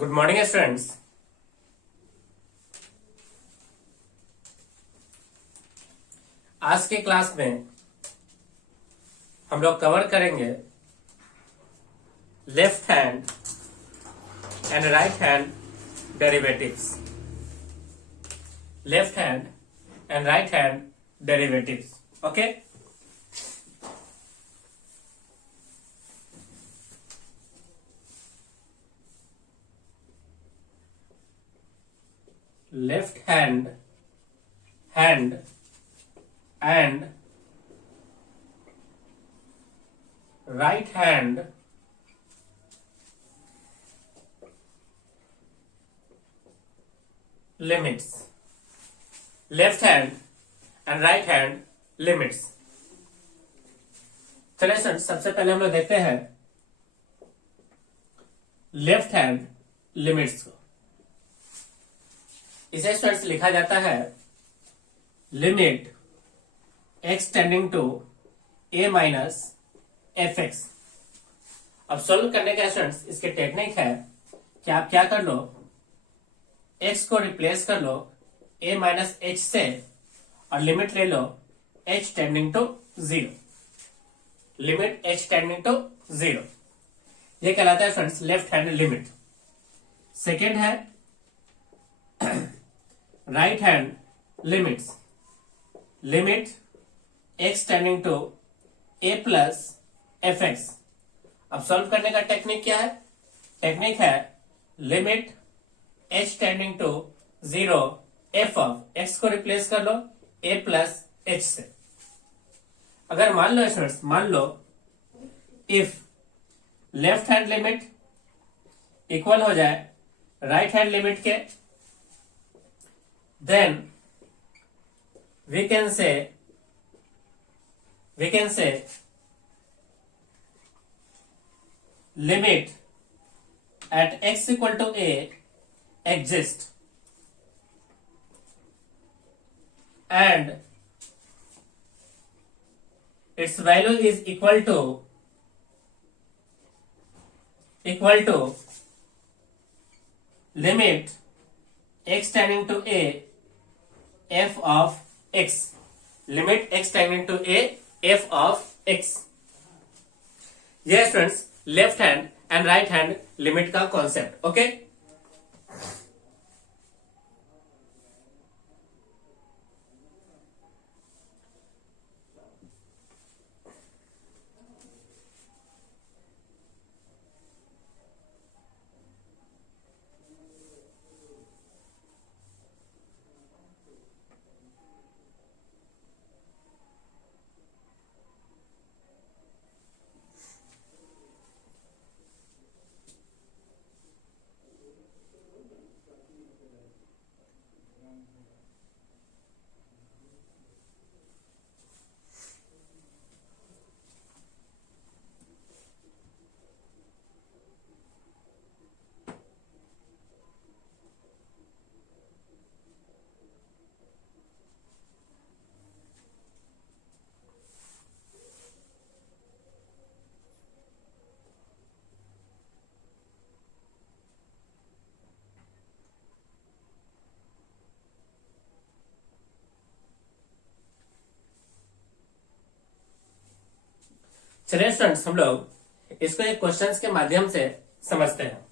Good morning students. आज के class में हम लोग कवर करेंगे left hand and right hand derivatives. Left hand and right hand derivatives. Okay, left hand and right hand limits। Left hand and right hand limits. चलिए sir, सबसे पहले हम लोग देखते हैं लेफ्ट हैंड लिमिट्स को। इसे स्टूडेंट्स लिखा जाता है limit x tending to a minus F X. अब सोल्व करने का स्टूडेंट्स इसके टेक्निक है कि आप क्या कर लो, x को रिप्लेस कर लो a माइनस एच से और लिमिट ले लो h tending to 0। Limit h tending to 0 ये कहलाता है students left hand limit. Second है right hand limits. Limit x tending to a plus F X. अब सॉल्व करने का टेक्निक क्या है? टेक्निक है limit h tending to 0 f of x को रिप्लेस कर लो a प्लस h से। अगर मान लो स्टूडेंट्स, मान लो if left hand limit equal हो जाए राइट हैंड लिमिट के, then we can say limit at x equal to a exists and its value is equal to limit x tending to a f of x। Limit x tending to a f of x। ये students left hand and right hand limit का concept. Okay, चलिए students हम लोग इसको एक questions के माध्यम से समझते हैं।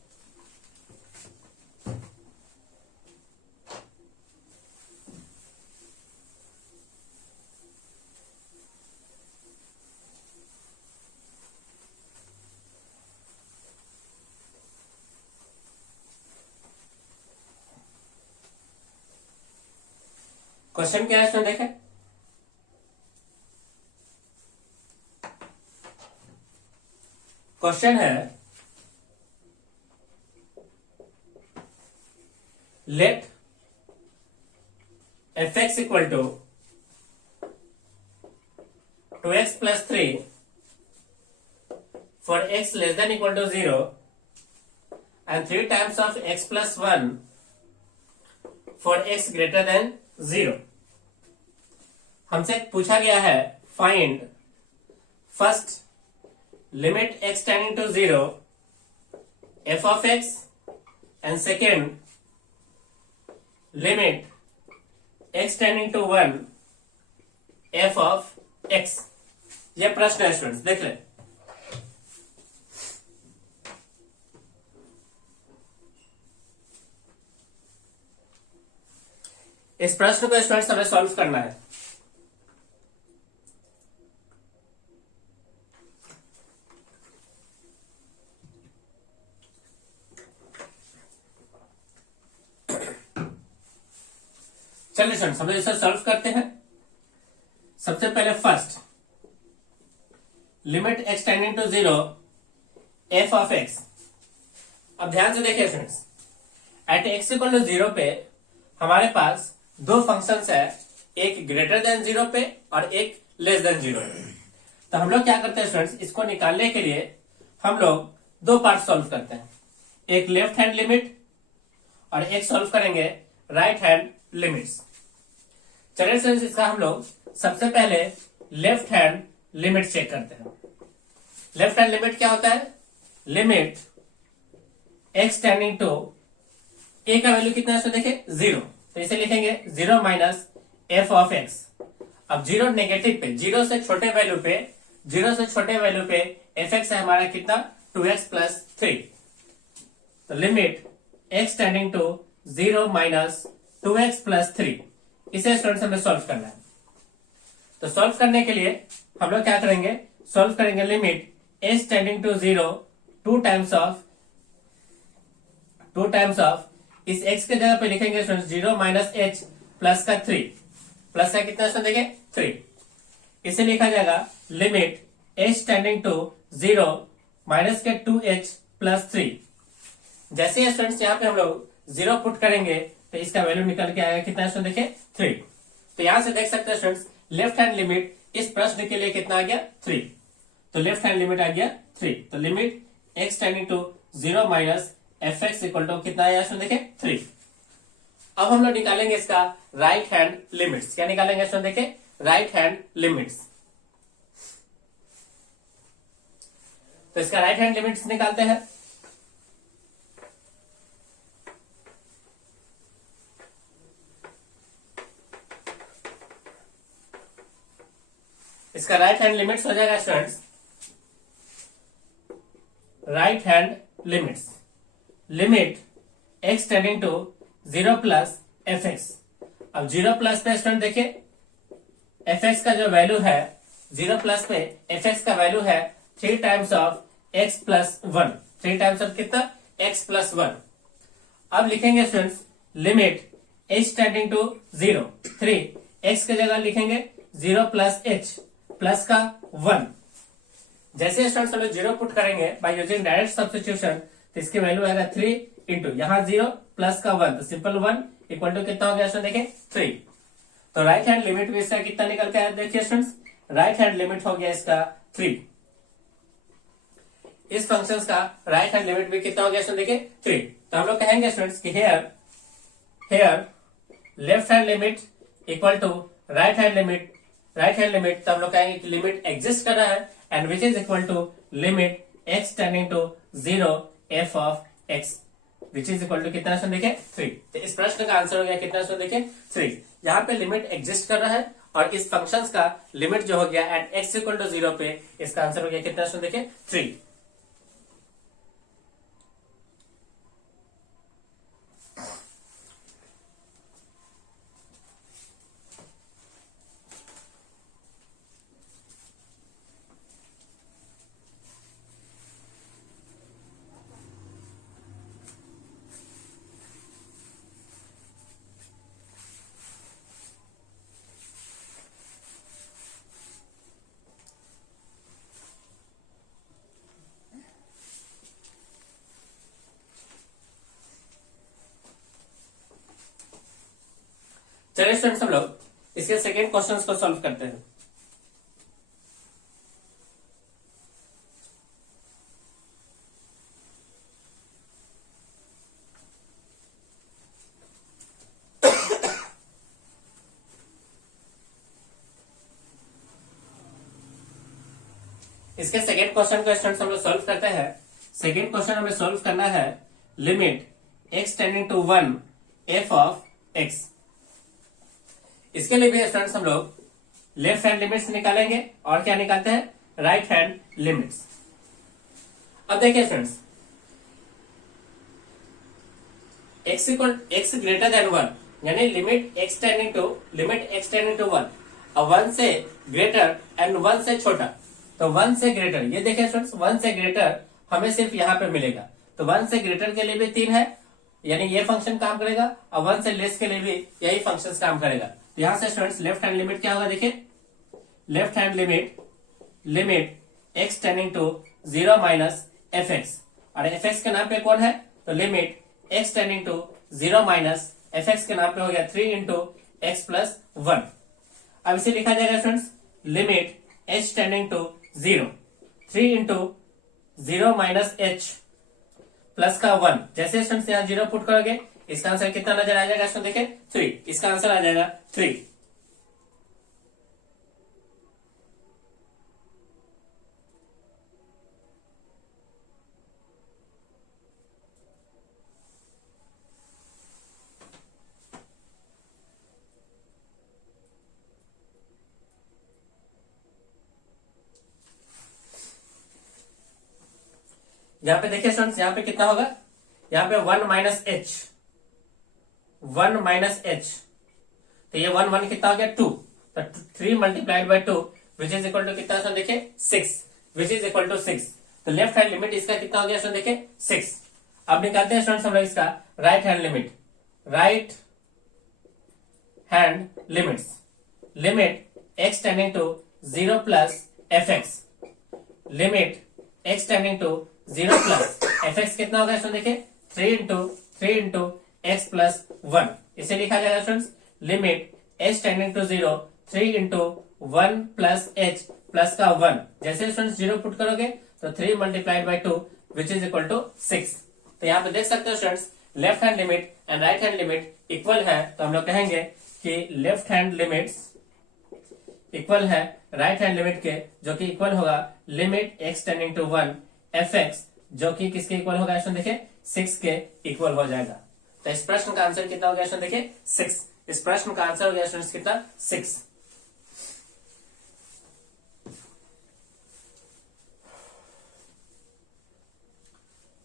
क्वेश्चन क्या है इसमें देखें। क्वेश्चन है let F x equal to 2x plus 3 for x less than equal to 0 and 3 times of x plus 1 for x greater than 0। हमसे पूछा गया है find first limit x tending to 0 f of x and second limit x tending to 1 f of x। ये प्रश्न है students, देख ले। इस प्रश्न को स्टूडेंट्स हमें सॉल्व करना है। चलिए स्टूडेंट्स हम इसे सॉल्व करते हैं। सबसे पहले first limit x tending to 0 f of x। अब ध्यान से देखिए students, at x equal to 0 पे हमारे पास दो फंक्शंस है, एक ग्रेटर देन 0 पे और एक लेस देन 0 पे। तो हम लोग क्या करते हैं स्टूडेंट्स, इसको निकालने के लिए हम लोग दो पार्ट सॉल्व करते हैं, एक लेफ्ट हैंड लिमिट और एक सॉल्व करेंगे राइट हैंड लिमिट्स। चलिए स्टूडेंट्स इसका हम लोग सबसे पहले लेफ्ट हैंड लिमिट चेक करते हैं। लेफ्ट हैंड लिमिट क्या होता है, limit x tending to a का वैल्यू कितना है देखिए 0, तो इसे लिखेंगे 0 माइनस f ऑफ x। अब 0 नेगेटिव पे, 0 से छोटे वैल्यू पे, 0 से छोटे वैल्यू पे fx है हमारा कितना 2x प्लस 3। तो limit x tending to 0 minus 2x plus 3, इसे स्टूडेंट्स हमें सॉल्व करना है। तो सॉल्व करने के लिए हम लोग क्या करेंगे, सॉल्व करेंगे limit h tending to 0 two times of इस x के जगह पे लिखेंगे स्टूडेंट्स 0 माइनस h प्लस का 3, प्लस का कितना स्टूडेंट देखिए 3, इसे लिखा जाएगा limit h tending to 0 minus के 2h प्लस 3। जैसे ही स्टूडेंट्स यहाँ पे हम लोग 0 पुट करेंगे तो इसका वैल्यू निकल के आएगा कितना स्टूडेंट देखिए 3। तो यहां से देख सकते हैं स्टूडेंट्स लेफ्ट हैंड लिमिट इस प्रश्न के लिए कितना आ गया 3, तो लेफ्ट हैंड लिमिट आ गया 3। तो limit x tending to 0 minus F x equal to कितना आया स्टूडेंट देखिए 3। अब हम लोग निकालेंगे इसका राइट हैंड लिमिट्स। क्या निकालेंगे स्टूडेंट देखिए राइट हैंड लिमिट्स। तो इसका राइट हैंड लिमिट्स निकालते हैं। इसका राइट हैंड लिमिट्स हो जाएगा students, right hand limits limit x tending to 0 plus F X. अब 0 प्लस पे स्टूडेंट देखिए एफ एक्स का जो वैल्यू है 0 प्लस पे एफ एक्स का वैल्यू है 3 times of x plus 1, 3 times of कितना x प्लस 1। अब लिखेंगे students limit h tending to 0 3, x के जगह लिखेंगे 0 प्लस h प्लस का 1। जैसे स्टूडेंट्स हम लोग 0 पुट करेंगे बाय यूजिंग डायरेक्ट सब्स्टिट्यूशन, तो इसकी वैल्यू आएगा 3 इंटू यहाँ 0 प्लस का 1, तो सिंपल 1 इक्वल टू कितना हो गया स्टूडेंट देखिए 3। तो राइट हैंड लिमिट भी इसका कितना निकल के आया देखिए स्टूडेंट्स, राइट हैंड लिमिट हो गया इसका 3। इस फंक्शन का राइट हैंड लिमिट भी कितना हो गया स्टूडेंट देखिए 3। तो हम लोग कहेंगे स्टूडेंट्स कि here left hand limit equal to right hand limit, तो हम लोग कहेंगे कि लिमिट एग्जिस्ट कर रहा है and which is equal to limit x tending to 0 f of x which is equal to कितना सुन देखिए 3। तो इस प्रश्न का आंसर हो गया कितना सुन देखिए 3। यहाँ पे लिमिट एग्जिस्ट कर रहा है और इस फंक्शन का लिमिट जो हो गया एट x इक्वल टू 0 पे, इसका आंसर हो गया कितना सुन देखिए 3। चलिए स्टूडेंट्स हम लोग इसके सेकेंड क्वेश्चन को सॉल्व करते हैं। इसके सेकेंड क्वेश्चन को स्टूडेंट्स हम लोग सॉल्व करते हैं। सेकेंड क्वेश्चन हमें सॉल्व करना है limit x tending to 1 f of x। इसके लिए भी स्टूडेंट्स हम लोग लेफ्ट हैंड लिमिट्स निकालेंगे और क्या निकालते हैं, राइट हैंड लिमिट्स। अब देखिए स्टूडेंट्स, x ग्रेटर देन 1 यानी लिमिट x टेंडिंग टू 1, अब 1 से ग्रेटर एंड 1 से छोटा, तो 1 से ग्रेटर, ये देखिए स्टूडेंट्स 1 से ग्रेटर हमें सिर्फ यहां पे मिलेगा, तो 1 से ग्रेटर के लिए भी 3 है यानी ये फंक्शन काम करेगा, और 1 से लेस के लिए भी यही फंक्शन काम करेगा। तो यहां से स्टूडेंट्स लेफ्ट हैंड लिमिट क्या होगा, देखिए left hand limit x tending to 0 minus F X, और एफ एक्स के नाम पे कौन है, तो limit x tending to 0 minus F X के नाम पे हो गया 3 इंटू एक्स प्लस 1। अब इसे लिखा जाएगा students limit h tending to 0, 3 into 0 minus h plus का 1। जैसे स्टूडेंट्स यहाँ 0 पुट करोगे इसका आंसर कितना नजर आ जाएगा स्टूडेंट, देखिए 3, इसका आंसर आ जाएगा 3। यहां पे देखिए स्टूडेंट्स, यहां पे कितना होगा, यहां पे 1 माइनस एच, 1 माइनस एच, तो ये 1 कितना हो गया 2, तो 3 multiplied by 2 which is equal to कितना स्टूडेंट, देखिए 6, विच इज इक्वल टू 6। तो लेफ्ट हैंड लिमिट इसका कितना हो गया स्टूडेंट, देखिए 6। अब निकालते हैं स्टूडेंट्स हम लोग इसका right hand limit, right hand limit x tending to 0 plus F x, limit x tending to 0 plus F X कितना होगा स्टूडेंट, देखिए 3 इंटू एक्स प्लस 1। इसे लिखा जाएगा students limit h tending to 0, 3 into 1 plus h plus का 1। जैसे students 0 put करोगे तो 3 multiplied by 2 which is equal to 6। तो यहाँ पे देख सकते हो students left hand limit and right hand limit equal है, तो हम लोग कहेंगे कि लेफ्ट हैंड लिमिट्स इक्वल है राइट हैंड लिमिट के, जो कि इक्वल होगा limit x tending to 1 F x, जो कि किसके इक्वल होगा स्टूडेंट, देखिए 6 के इक्वल हो जाएगा। तो इस प्रश्न का आंसर कितना हो गया स्टूडेंट, देखिए 6। इस प्रश्न का आंसर हो गया स्टूडेंट्स कितना, 6।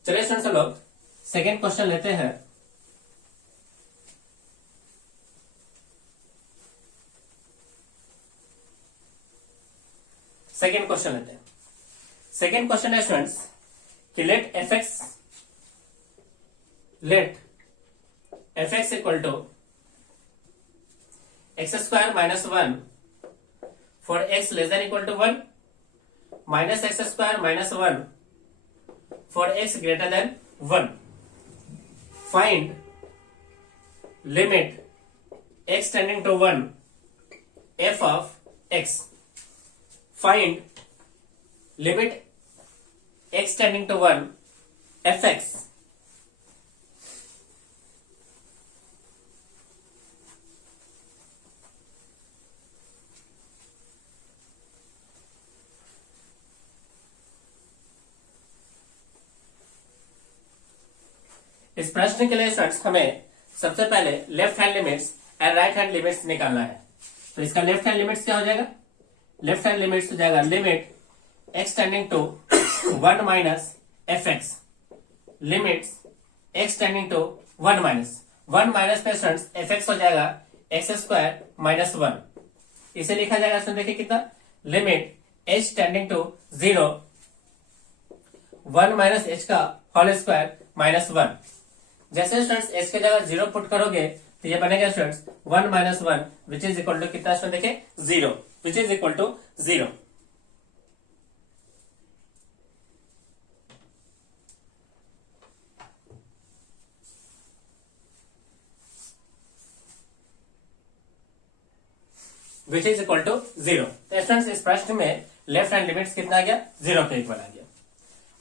चलिए स्टूडेंट्स हम लोग सेकेंड क्वेश्चन लेते हैं। सेकेंड क्वेश्चन लेते हैं। सेकेंड क्वेश्चन है स्टूडेंट्स कि let F x equal to X square minus 1 for X less than equal to 1 minus X square minus 1 for X greater than 1। Find limit x tending to 1 f of x। Find limit x tending to 1 F X. इस प्रश्न के लिए students हमें सबसे पहले left hand limits and right hand limits निकालना है। तो इसका लेफ्ट हैंड लिमिट्स क्या हो जाएगा, लेफ्ट हैंड लिमिट्स हो जाएगा limit x tending to 1 minus F X, limits x tending to 1 minus पे स्टूडेंट्स एफ एक्स हो जाएगा एक्स स्क्वायर माइनस 1। इसे लिखा जाएगा स्टूडेंट, देखिए कितना, limit h tending to 0, 1 minus h का होल स्क्वायर माइनस 1। जैसे स्टूडेंट्स h के जगह 0 पुट करोगे तो ये बनेगा students 1 minus 1 which is equal to कितना स्टूडेंट, देखिए 0, which is equal to 0। Which is equal to 0। तो स्टूडेंट्स इस प्रश्न में लेफ्ट हैंड लिमिट्स कितना आ गया, 0 के इक्वल आ गया।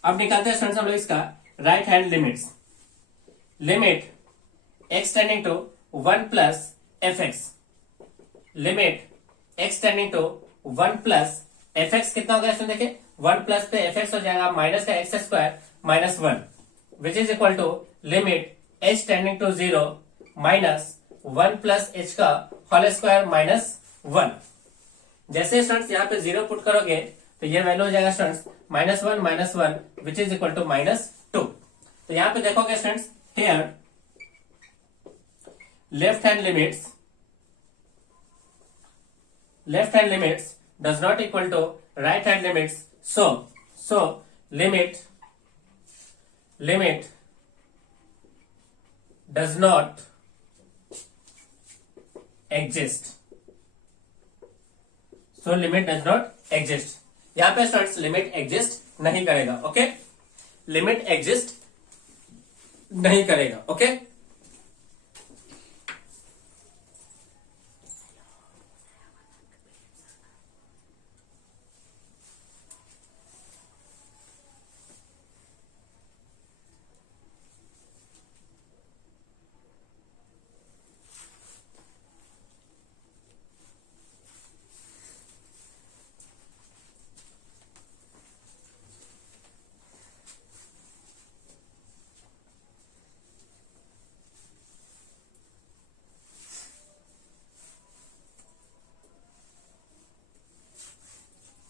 अब निकालते हैं स्टूडेंट्स हम लोग इसका right hand limits. Limit x tending to 1 plus F x, limit x tending to 1 plus F X कितना होगा इसमें, देखिए 1 प्लस पे एफ एक्स हो जाएगा माइनस का x square minus 1 which is equal to limit h tending to 0 minus 1 plus h का whole square minus 1। जैसे स्टूडेंट्स यहाँ पे 0 पुट करोगे तो ये वैल्यू हो जाएगा students -1 which is equal to -2। तो यहाँ पे देखोगे students, here left hand limits does not equal to right hand limits, so limit does not exist, यहां पे स्टूडेंट्स लिमिट एग्जिस्ट नहीं करेगा। ओके, लिमिट एग्जिस्ट नहीं करेगा। ओके,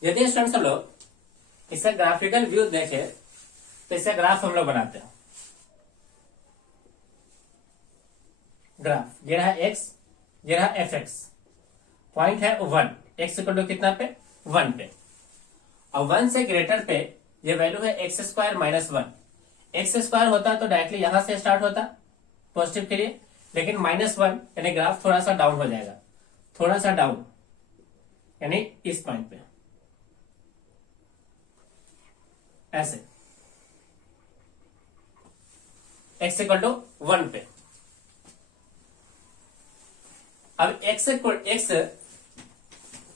यदि स्टूडेंट्स हम लोग इसका ग्राफिकल व्यू देखें तो इसका ग्राफ हम लोग बनाते हैं। ग्राफ ये रहा x, ये रहा fx, पॉइंट है 1, x इक्वल टू कितना पे 1 पे, और 1 से ग्रेटर पे ये वैल्यू है x square minus 1। X square होता तो डायरेक्टली यहां से स्टार्ट होता पॉजिटिव के लिए, लेकिन -1 यानी ग्राफ थोड़ा सा डाउन हो जाएगा, थोड़ा सा डाउन यानी इस पॉइंट पे ऐसे x इक्वल टू 1 पे। अब x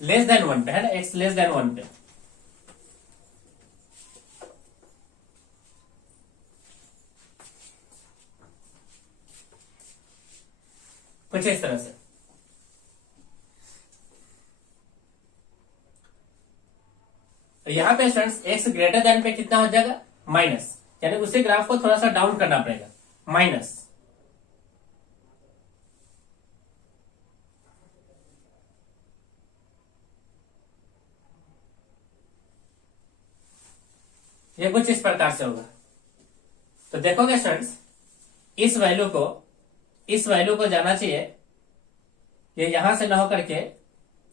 लेस देन 1 पे है ना, x लेस देन 1 पे कुछ इस तरह से। यहां पे स्टूडेंट्स x ग्रेटर देन पे कितना हो जाएगा माइनस, यानी उसी ग्राफ को थोड़ा सा डाउन करना पड़ेगा, माइनस। ये कुछ इस प्रकार से होगा। तो देखोगे स्टूडेंट्स, इस वैल्यू को जाना चाहिए, ये यहां से ना होकर के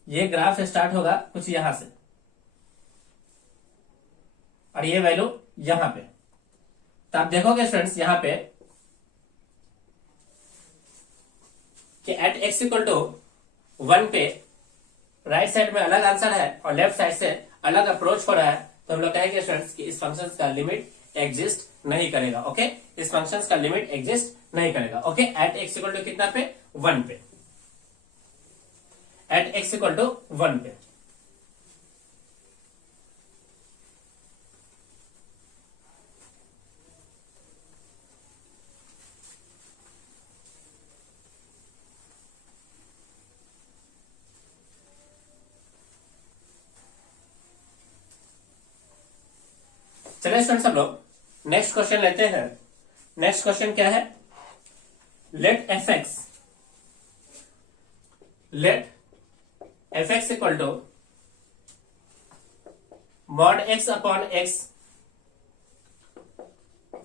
ये ग्राफ स्टार्ट होगा कुछ यहां से, और ये वैल्यू यहां पे। तो आप देखोगे स्टूडेंट्स यहां पे कि एट x इक्वल टू 1 पे राइट साइड में अलग आंसर है और लेफ्ट साइड से अलग अप्रोच हो रहा है, तो हम लोग कहेंगे स्टूडेंट्स कि इस फंक्शन का लिमिट एग्जिस्ट नहीं करेगा। ओके, इस फंक्शन का लिमिट एग्जिस्ट नहीं करेगा। Okay, at x equal to कितना पे 1 पे, एट x इक्वल टू 1 पे। चलिए स्टूडेंट्स हम लोग नेक्स्ट क्वेश्चन लेते हैं। नेक्स्ट क्वेश्चन क्या है, let fx equal to mod x upon x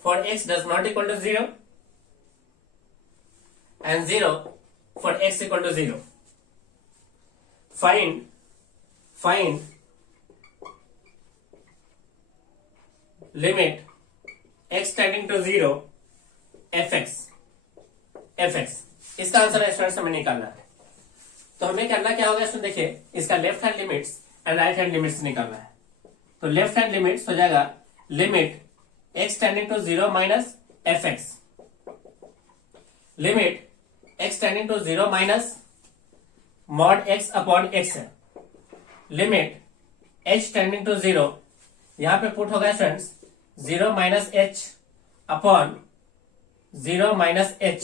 for x does not equal to 0 and 0 for x equal to 0। Find limit x tending to 0 fx। इसका answer students हमें निकालना है। तो हमें करना क्या होगा स्टूडेंट, देखिए इसका left hand limits and right hand limits निकालना है। तो लेफ्ट हैंड लिमिट्स हो जाएगा limit x tending to 0 minus fx, limit x tending to 0 minus mod x upon x है, लिमिट h टेंडिंग टू 0, यहां पे पुट होगा students 0 minus h upon 0 minus h।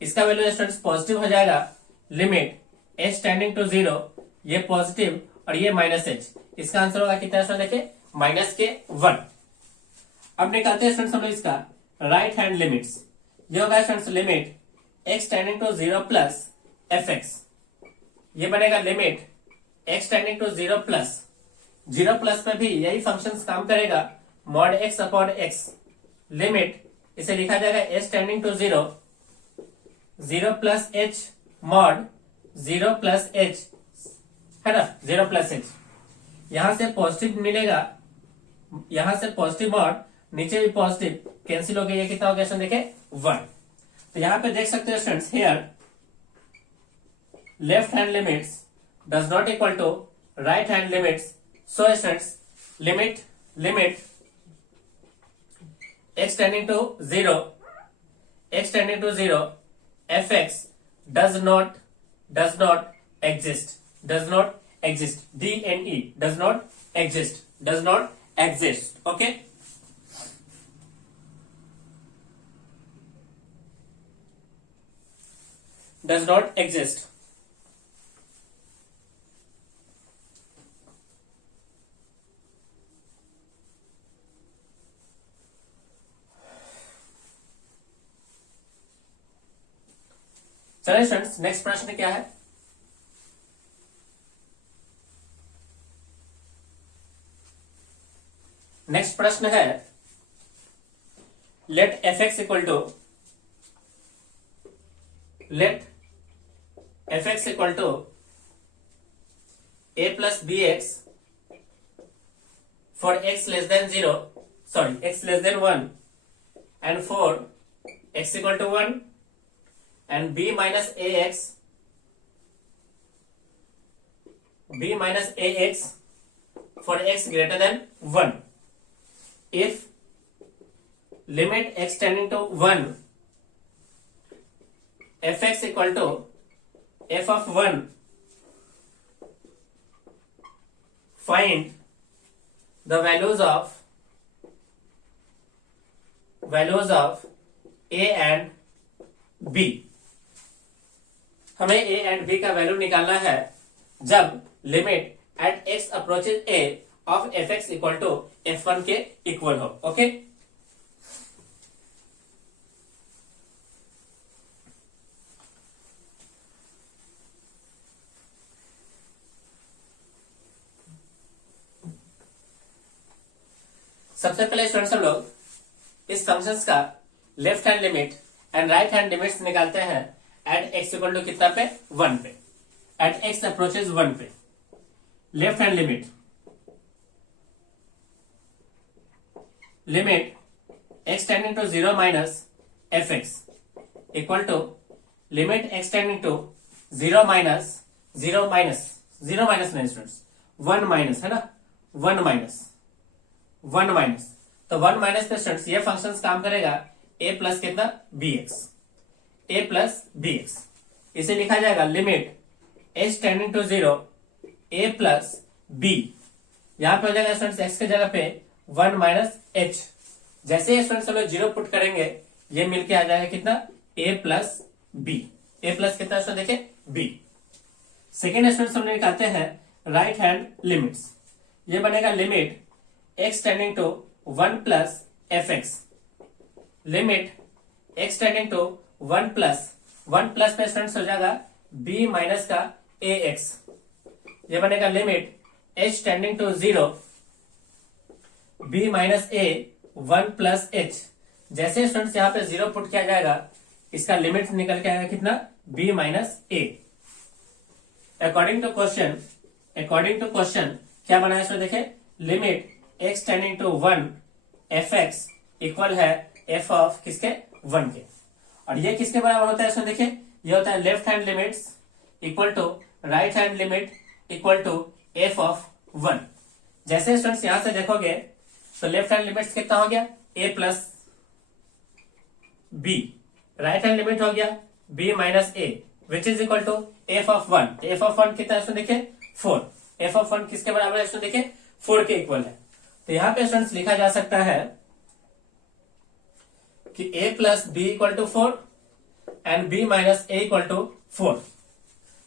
इसका वैल्यू स्टूडेंट्स पॉजिटिव हो जाएगा, limit h tending to 0, ये positive और ये माइनस h। इसका आंसर होगा कितना स्टूडेंट, देखिए -1। अब निकालते हैं स्टूडेंट्स हम लोग इसका राइट हैंड लिमिट्स। ये होगा students limit x tending to 0 plus fx। ये बनेगा limit x tending to 0 plus, 0 plus में भी यही फंक्शंस काम करेगा, mod x upon x। Limit इसे लिखा जाएगा s tending to 0, 0 plus h mod 0 plus h, है ना, 0 प्लस h। यहां से पॉजिटिव मिलेगा, यहां से पॉजिटिव मॉड, नीचे भी पॉजिटिव, कैंसिल हो गया, ये कितना हो गया देखे 1। तो यहां पे देख सकते हो students, here left hand limits does not equal to right hand limits. So students limit x tending to 0, x tending to 0 fx does not exist, does not exist, DNE does not exist, okay। does not exist। चलिए students, next प्रश्न क्या है। Next प्रश्न है let fx equal to a plus bx for x less than 0, sorry x less than 1 and for x equal to 1 and b minus ax for x greater than 1 if limit x tending to 1 fx equal to f of 1, find the values of a and b। हमें a and b का value निकालना है जब limit at x approaches a of fx equal to f1 के equal हो, okay. सबसे पहले students हम लोग इस फंक्शंस का left hand limit and right hand limits निकालते हैं एट x इक्वल टू कितना पे 1 पे, एट x अप्रोचेज 1 पे। Left hand limit x tending to 0 minus fx equal to limit x tending to 0 minus नहीं स्टूडेंट्स, 1 माइनस, है ना, 1 minus. तो 1 माइनस पे स्टूडेंट्स ये फंक्शंस काम करेगा a प्लस कितना bx। इसे लिखा जाएगा limit h tending to 0 a plus b। यहां पे हो जाएगा स्टूडेंट्स x की जगह पे 1 माइनस h। जैसे ही स्टूडेंट्स हम लोग 0 पुट करेंगे ये मिलके आ जाएगा कितना a plus b। a plus कितना स्टूडेंट देखे b। सेकेंड स्टूडेंट्स हम निकालते हैं राइट हैंड लिमिट्स। ये बनेगा limit x tending to 1 plus fx, limit x tending to 1 plus पे स्टूडेंट्स हो जाएगा b माइनस का ax। ये बनेगा limit h tending to 0 b minus a 1 plus h। जैसे स्टूडेंट्स यहाँ पे 0 पुट किया जाएगा इसका लिमिट निकल के आएगा कितना b minus a। According to question क्या बना है, देखे limit x tending to 1 fx equal है f ऑफ किसके 1 के। और ये किसके बराबर होता है इसमें देखिए, ये होता है left hand limits equal to right hand limit equal to f of 1। जैसे स्टूडेंट्स यहां से देखोगे तो लेफ्ट हैंड लिमिट्स कितना हो गया a plus b, right hand limit हो गया b minus a which is equal to f of 1। f of 1 कितना है इसमें देखिए 4। f ऑफ 1 किसके बराबर है इसमें देखिए 4 के इक्वल है। तो यहां पे स्टूडेंट्स लिखा जा सकता है कि a plus b equal to 4 and b minus a equal to 4।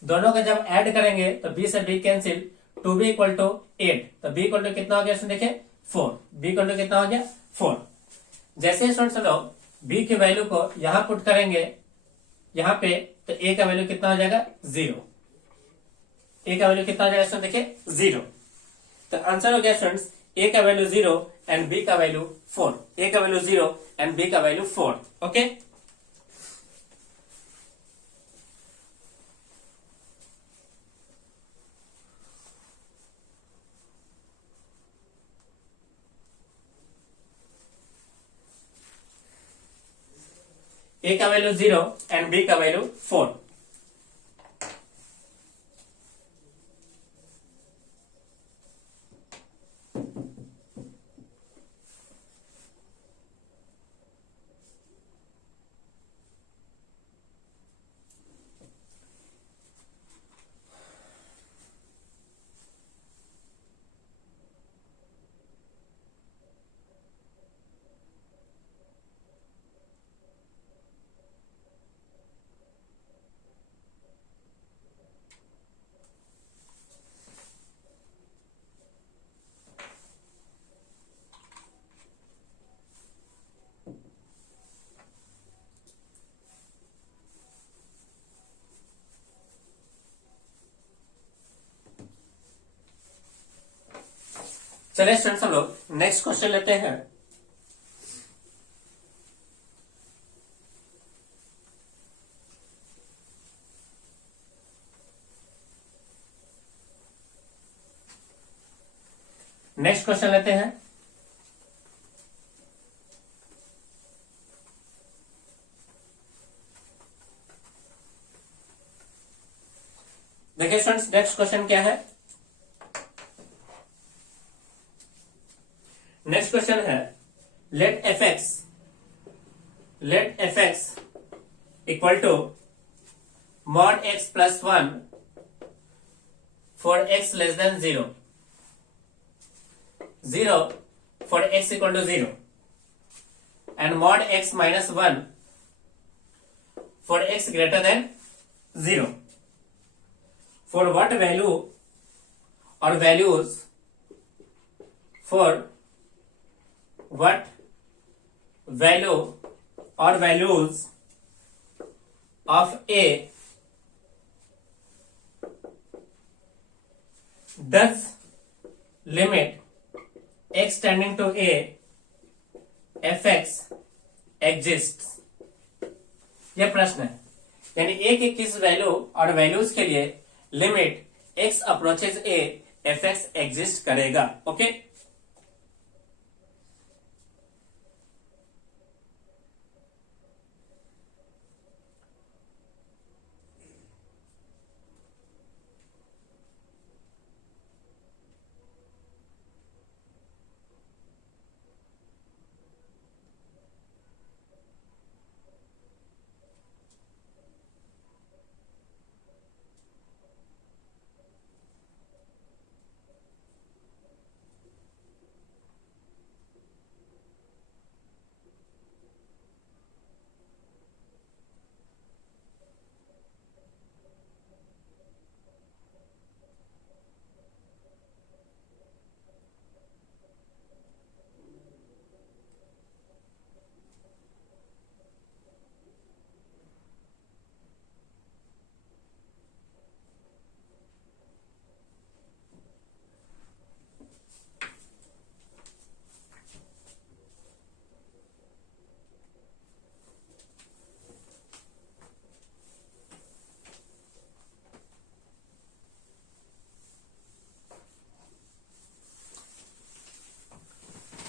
दोनों का जब ऐड करेंगे तो b से b cancel, 2b equal to 8। तो b इक्वल टू कितना हो गया इसमें देखिए 4। b इक्वल टू कितना हो गया 4। जैसे स्टूडेंट्स लोग बी की वैल्यू को यहां पुट करेंगे यहां पे, तो ए का वैल्यू कितना हो जाएगा 0। ए का वैल्यू कितना हो जाएगा स्टूडेंट, देखिए 0। तो आंसर हो गया स्टूडेंट्स, ए का वैल्यू 0 एंड बी का वैल्यू 4। ए का वैल्यू 0 एंड बी का वैल्यू 4। ओके, ए का वैल्यू 0 एंड बी का वैल्यू 4। चलिए स्टूडेंट्स, हम लोग नेक्स्ट क्वेश्चन लेते हैं। नेक्स्ट क्वेश्चन लेते हैं। देखिए स्टूडेंट्स, नेक्स्ट क्वेश्चन क्या है। नेक्स्ट क्वेश्चन है, let F x equal to mod x plus 1 for X less than 0, 0 for X equal to 0 and mod x minus 1 for X greater than 0 for what value और values for what value or values of a does limit x tending to a fx exists। यह प्रश्न है, यानी a के किस value और values के लिए limit x approaches a fx exist करेगा। ओके,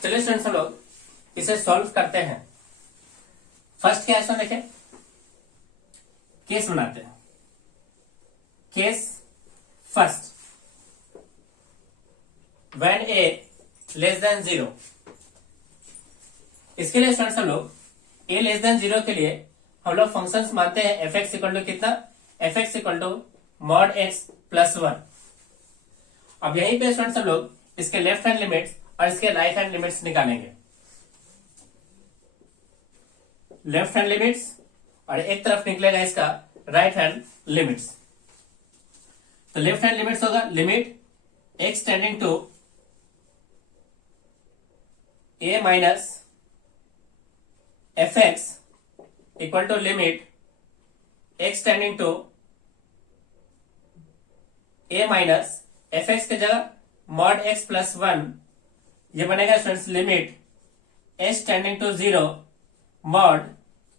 चलिए स्टूडेंट्स, हम लोग इसे सॉल्व करते हैं। फर्स्ट क्या है, देखें, केस बनाते हैं। Case first, when A less than 0। इसके लिए स्टूडेंट्स हम लोग ए लेस देन 0 के लिए हम लोग फंक्शंस मानते हैं एफ एक्स इक्वल टू कितना, f x equal to mod x plus 1। अब यहीं पे स्टूडेंट्स हम लोग इसके लेफ्ट हैंड लिमिट्स और इसके राइट हैंड लिमिट्स निकालेंगे। लेफ्ट हैंड लिमिट्स और एक तरफ निकलेगा इसका राइट हैंड लिमिट्स। तो लेफ्ट हैंड लिमिट्स होगा limit x tending to a minus F x equal to limit x tending to a minus F x की जगह मॉड एक्स प्लस वन, ये बनेगा students limit H tending to zero mod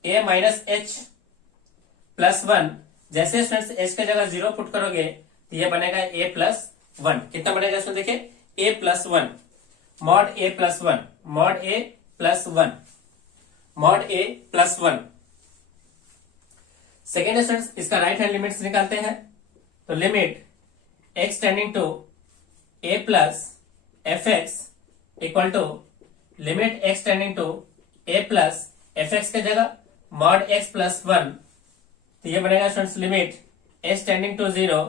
A minus h plus one. जैसे students h की जगह zero put करोगे तो ये बनेगा ए प्लस वन। कितना बनेगा स्टूडेंट देखिए, a plus one mod a plus one, mod a plus one, mod a plus one. Second students इसका राइट हैंड लिमिट्स निकालते हैं, तो limit x tending to a plus F x equal to limit x tending to a plus F x की जगह mod x plus one, तो ये बनेगा students limit H tending to zero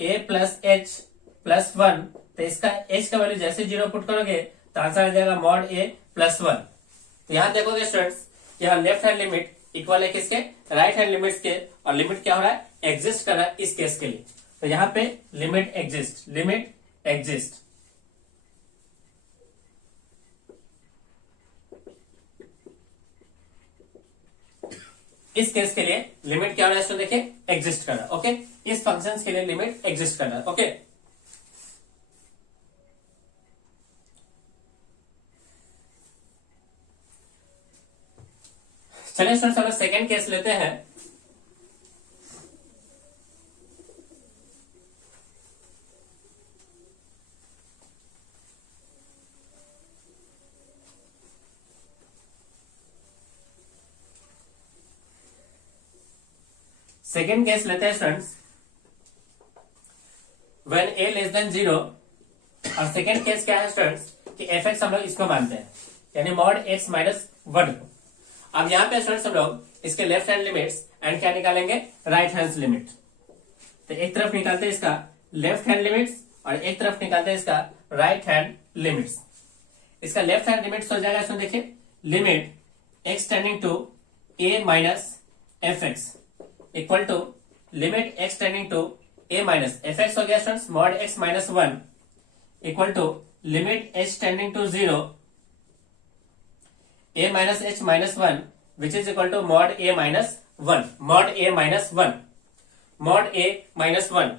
A plus h plus one. तो इसका H का value जैसे zero put करोगे तो आंसर आ जाएगा मॉड ए प्लस वन। तो यहां देखोगे स्टूडेंट्स, यहाँ लेफ्ट हैंड लिमिट इक्वल है किसके, राइट हैंड लिमिट्स के, और लिमिट क्या हो रहा है, एग्जिस्ट कर रहा है इस केस के लिए। तो यहाँ पे लिमिट एग्जिस्ट, लिमिट एग्जिस्ट। इस केस के लिए लिमिट क्या हो रहा है, देखिए एग्जिस्ट कर रहा है। ओके, इस फंक्शन के लिए लिमिट एग्जिस्ट कर रहा है। ओके, चलिए स्टूडेंट्स हम लोग सेकेंड केस लेते हैं। सेकेंड केस लेते हैं students, when A less than zero. और सेकेंड केस क्या है स्टूडेंट्स कि एफ एक्स हम लोग इसको मानते हैं, यानी मॉड एक्स माइनस वन को। अब यहाँ पे स्टूडेंट्स हम लोग इसके लेफ्ट हैंड लिमिट्स एंड क्या निकालेंगे, राइट हैंड लिमिट। तो एक तरफ निकालते हैं इसका लेफ्ट हैंड लिमिट्स और एक तरफ निकालते हैं इसका राइट हैंड लिमिट्स। इसका लेफ्ट हैंड लिमिट्स हो जाएगा, इसमें देखिए limit x tending to a minus F x equal to limit x tending to a minus F x हो गया students mod x minus one equal to limit H tending to zero a minus h minus 1 which is equal to mod a minus 1, mod a minus 1, mod a minus 1।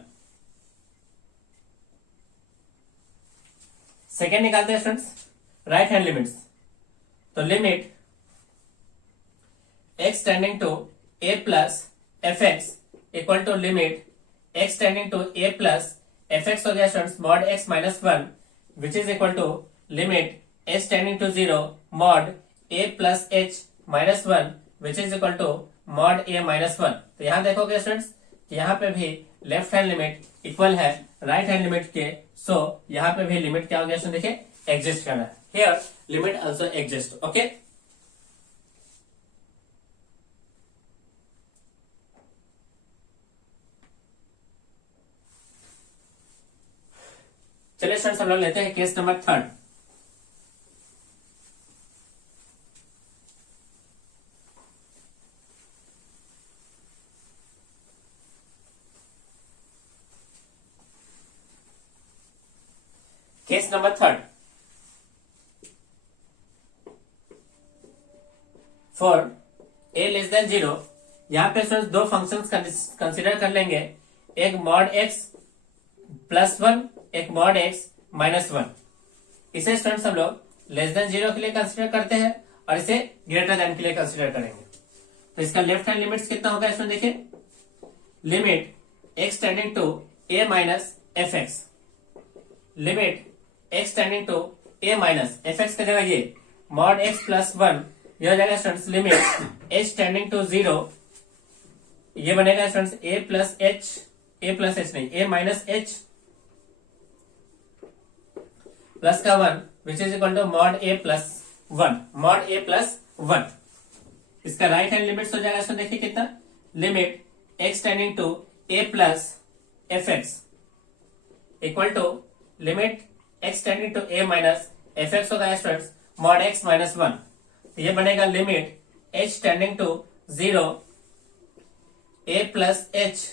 Second निकालते हैं students right hand limits, तो limit x tending to a plus F x equal to limit x tending to a plus F x हो गया students mod x minus one which is equal to limit h tending to zero mod a plus H minus one which is equal to mod a minus one. तो यहां देखोगे students कि यहाँ पे भी left hand limit equal है right hand limit के, सो यहाँ पे भी लिमिट क्या हो गया स्टूडेंट, देखिए एग्जिस्ट कर रहा है। Here limit also exist. Okay, चलिए स्टूडेंट्स हम लोग लेते हैं case number third. Case number third, for a less than zero. यहां पे स्टूडेंट्स दो फंक्शंस कंसिडर कर लेंगे, एक मॉड एक्स प्लस वन, एक मॉड एक्स माइनस वन। इसे स्टूडेंट्स हम लोग लेस देन जीरो के लिए कंसिडर करते हैं और इसे ग्रेटर देन के लिए कंसिडर करेंगे। तो इसका लेफ्ट हैंड लिमिट्स कितना होगा इसमें देखिए, limit x tending to a minus F x, limit x tending to a minus F x की जगह ये मॉड एक्स प्लस वन, यह हो जाएगा students limit H tending to zero, ये बनेगा students a plus h, a plus h नहीं a minus h plus का one which is equal to mod a plus one, mod a plus one. इसका right hand limits हो जाएगा इसमें देखिए कितना, limit x tending to a plus F x equal to limit x tending to a minus F x होगा students mod x minus one. तो ये बनेगा limit H tending to zero A plus H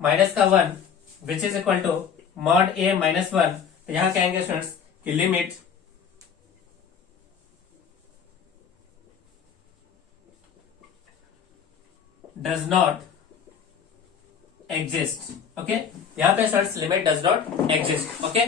minus का one which is equal to mod A minus one. तो यहां कहेंगे students कि limit does not exist. Okay, यहां पे students limit does not exist. Okay,